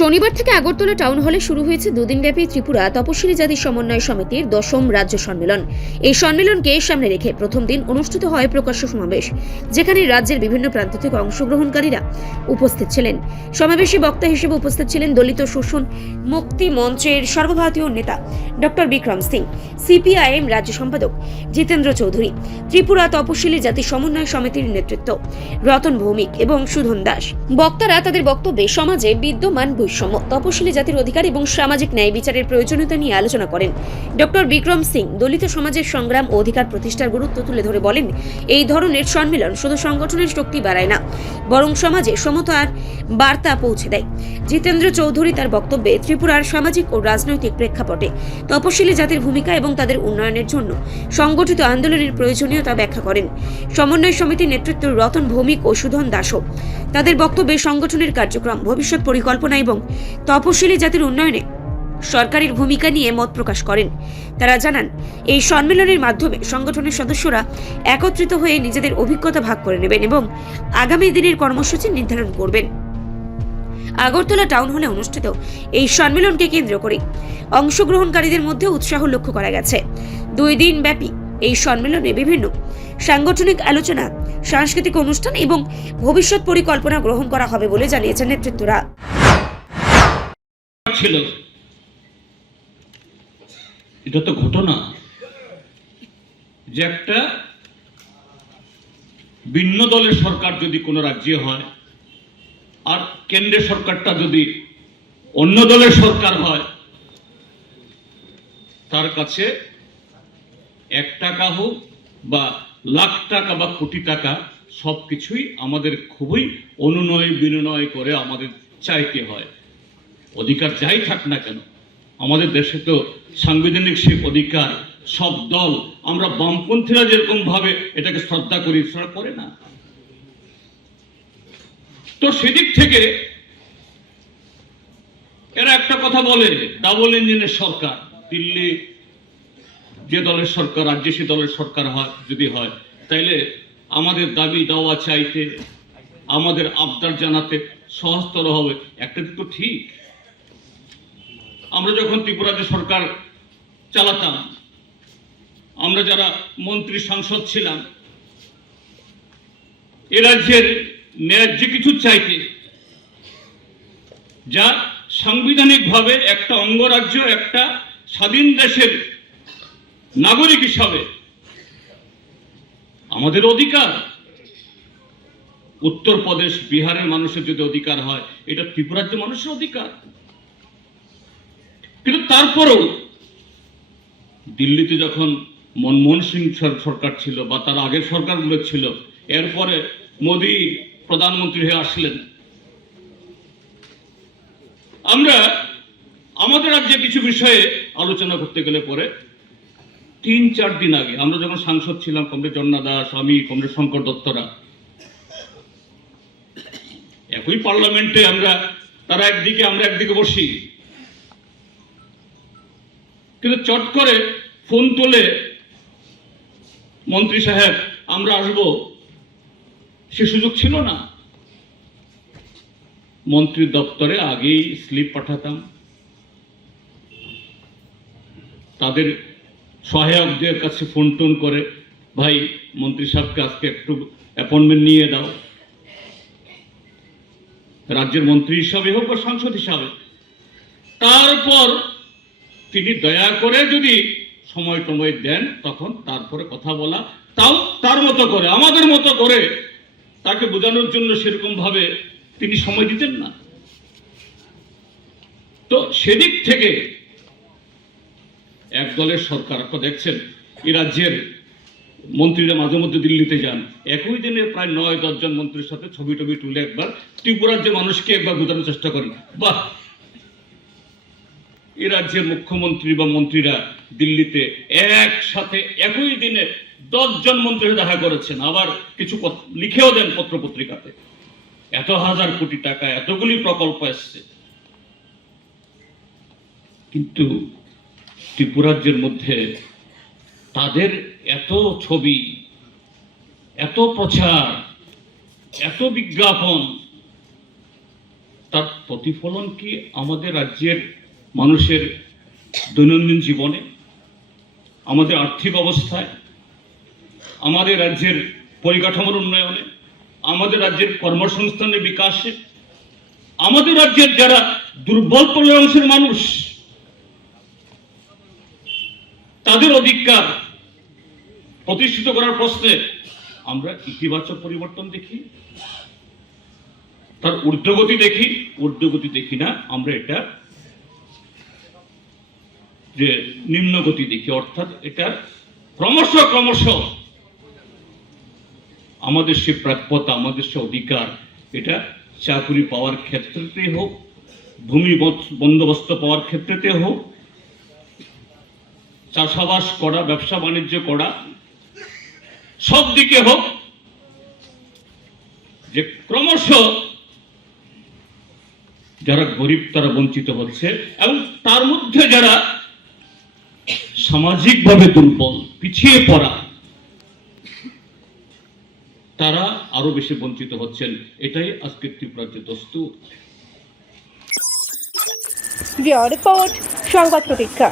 শনিবার থেকে আগরতলা টাউন হলে শুরু হয়েছে দুদিনব্যাপী ত্রিপুরা তপশিলি জাতি সমন্বয় সমিতির ১০ম রাজ্য সম্মেলন। এই সম্মেলনকে সামনে রেখে প্রথম দিন অনুষ্ঠিত হয় প্রকাশ্য সমাবেশ, যেখানে রাজ্যের বিভিন্ন প্রান্ত থেকে অংশগ্রহণকারীরা উপস্থিত ছিলেন। সমাবেশে বক্তা হিসেবে উপস্থিত ছিলেন দলিত শোষণ মুক্তি মঞ্চের সর্বভারতীয় নেতা ডক্টর বিক্রম সিং, সিপিআইএম রাজ্য সম্পাদক জিতেন্দ্র চৌধুরী, ত্রিপুরা তপশিলি জাতি সমন্বয় সমিতির নেতৃত্ব রতন ভৌমিক এবং সুধন দাস। বক্তারা তাদের বক্তব্যে সমাজে বিদ্যমান বৈষম্য, তপশিলি জাতির অধিকার এবং সামাজিক ন্যায় বিচারের প্রয়োজনীয়তা নিয়ে আলোচনা করেন। ডক্টর বিক্রম সিং দলিত সমাজের সংগ্রাম ও অধিকার প্রতিষ্ঠার গুরুত্ব তুলে ধরে বলেন, এই ধরনের সম্মেলন শুধু সংগঠনের শক্তি বাড়ায় না, বরং সমাজে সমতার বার্তা পৌঁছে দেয়। জিতেন্দ্র চৌধুরী তার বক্তব্যে ত্রিপুরার সামাজিক ও রাজনৈতিক প্রেক্ষাপটে তপশিলি জাতির ভূমিকা এবং তাদের উন্নয়নের জন্য সংগঠিত আন্দোলনের প্রয়োজনীয়তা ব্যাখ্যা করেন। সমন্বয় সমিতির নেতৃত্ব রতন ভৌমিক ও সুধন দাসও তাদের বক্তব্যে সংগঠনের কার্যক্রম, ভবিষ্যৎ পরিকল্পনা এবং তপশিলি জাতির উন্নয়নে সরকারের ভূমিকা নিয়ে মত প্রকাশ করেন। তারা জানান, এই সম্মেলনের মাধ্যমে সংগঠনের সদস্যরা একত্রিত হয়ে নিজেদের অভিজ্ঞতা ভাগ করে নেবেন এবং আগামী দিনের কর্মসূচি নির্ধারণ করবেন। আগরতলা টাউন হলে অনুষ্ঠিত এই সম্মেলনকে কেন্দ্র করে অংশগ্রহণকারীদের মধ্যে উৎসাহ লক্ষ্য করা গেছে। 2 দিন ব্যাপী এই সম্মেলনে বিভিন্ন সাংগঠনিক আলোচনা, সাংস্কৃতিক অনুষ্ঠান এবং ভবিষ্যৎ পরিকল্পনা গ্রহণ করা হবে বলে জানিয়েছেন নেতৃত্বরা। এটা তো ঘটনা যে একটা ভিন্ন দলের সরকার যদি কোনো রাজ্যে হয় আর কেন্দ্রের সরকারটা যদি অন্য দলের সরকার হয়, তার কাছে 1 টাকা হোক বা লাখ টাকা বা কোটি টাকা সবকিছুই আমাদের খুবই অনুনয় বিনয় করে আমাদের চাইতে হয়। অধিকার যাই থাক না কেন, আমাদের দেশে তো সাংবিধানিক সে অধিকার সব দল, আমরা বামপন্থীরা যেরকম ভাবে এটাকে শ্রদ্ধা করি, সেটা করে না। তো সেদিক থেকে এরা একটা কথা বলে, ডাবল ইঞ্জিনের সরকার। দিল্লি যে দলের সরকার, রাজ্যে সে দলের সরকার হয় যদি হয়, তাইলে আমাদের দাবি দাওয়া চাইতে, আমাদের আবদার জানাতে সহজতর হবে। একটা দিক তো ঠিক, আমরা যখন ত্রিপুরাতে সরকার চালাতাম, আমরা যারা মন্ত্রী সাংসদ ছিলাম, এ রাজ্যের ন্যায্য কিছু চাইতে, যা সাংবিধানিকভাবে একটা অঙ্গরাজ্য, একটা স্বাধীন দেশের নাগরিক হিসাবে আমাদের অধিকার। উত্তরপ্রদেশ, বিহারের মানুষের যদি অধিকার হয়, এটা ত্রিপুরার যে মানুষের অধিকার। কিন্তু তারপরেও দিল্লিতে যখন মনমোহন সিং সরকার ছিল বা তার আগের সরকারগুলো ছিল, এরপরে মোদী প্রধানমন্ত্রী হয়ে আসলেন, আমরা আমাদের রাজ্যে কিছু বিষয়ে আলোচনা করতে গেলে পরে 3-4 দিন আগে, আমরা যখন সাংসদ ছিলাম, কমরেড জন্না দাস, আমি, কমরেড শঙ্কর দত্তরা, একই পার্লামেন্টে আমরা, তারা একদিকে আমরা একদিকে বসি, কিন্তু চট করে ফোন তোলে মন্ত্রী সাহেব আমরা আসবো, সে সুযোগ ছিল না। মন্ত্রীর দপ্তরে আগেই স্লিপ পাঠাতাম, তাদের সহায়কদের কাছে ফোন টোন করে, ভাই মন্ত্রী সাহেবকে আজকে একটু অ্যাপয়েন্টমেন্ট নিয়ে দাও, রাজ্যের মন্ত্রী হিসাবে হোক বা সাংসদ হিসাবে। তারপর তিনি দয়া করে যদি সময় টময় দেন, তখন তারপরে কথা বলা, তাও তার মতো করে, আমাদের মতো করে তাকে বোঝানোর জন্য সেরকম ভাবে তিনি সময় দিতেন না। তো সেদিক থেকে এক দলের সরকার, আপনারা দেখছেন এই রাজ্যের মন্ত্রীরা মাঝে মধ্যে দিল্লিতে যান, একই দিনে প্রায় 9-10 জন মন্ত্রীর সাথে ছবি টবি তুলে একবার ত্রিপুরার যে মানুষকে একবার বোঝানোর চেষ্টা করি, বাহ, এই রাজ্যের মুখ্যমন্ত্রী বা মন্ত্রীরা দিল্লিতে একসাথে একই দিনে 10 জন মন্ত্রী দেখা করেছেন, আবার কিছু লিখেও দেন পত্র পত্রিকাতে, এত হাজার কোটি টাকা, এতগুলি প্রকল্প এসছে। কিন্তু ত্রিপুরাজ্যের মধ্যে তাদের এত ছবি, এত প্রচার, এত বিজ্ঞাপন, তার প্রতিফলন কি আমাদের রাজ্যের মানুষের দৈনন্দিন জীবনে, আমাদের আর্থিক অবস্থায়, আমাদের রাজ্যের পরিকাঠামোর উন্নয়নে, আমাদের রাজ্যের কর্মসংস্থানের বিকাশে, আমাদের রাজ্যের যারা দুর্বল পরিবার অংশের মানুষ তাদের অধিকার প্রতিষ্ঠিত করার প্রশ্নে আমরা ইতিবাচক পরিবর্তন দেখি, তার ঊর্ধ্বগতি দেখি না, আমরা এটা যে নিম্নগতি দেখি, অর্থাৎ এটা ক্রমশ আমাদের সে প্রাপ্যতা, আমাদের সে অধিকার, এটা চাকুরি পাওয়ার ক্ষেত্রেতে হোক, ভূমি বন্দোবস্ত পাওয়ার ক্ষেত্রেতে হোক, চাষাবাস করা, ব্যবসা বাণিজ্য করা, সব দিকে হোক, যে ক্রমশ যারা গরিব তারা বঞ্চিত হচ্ছে, এবং তার মধ্যে যারা সামাজিকভাবে দুর্বল, পিছিয়ে পড়া, তারা আরো বেশি বঞ্চিত হচ্ছেন। এটাই আজকের ত্রিপুরার যে দস্তুর। রিপোর্ট সংবাদ প্রতীক্ষা।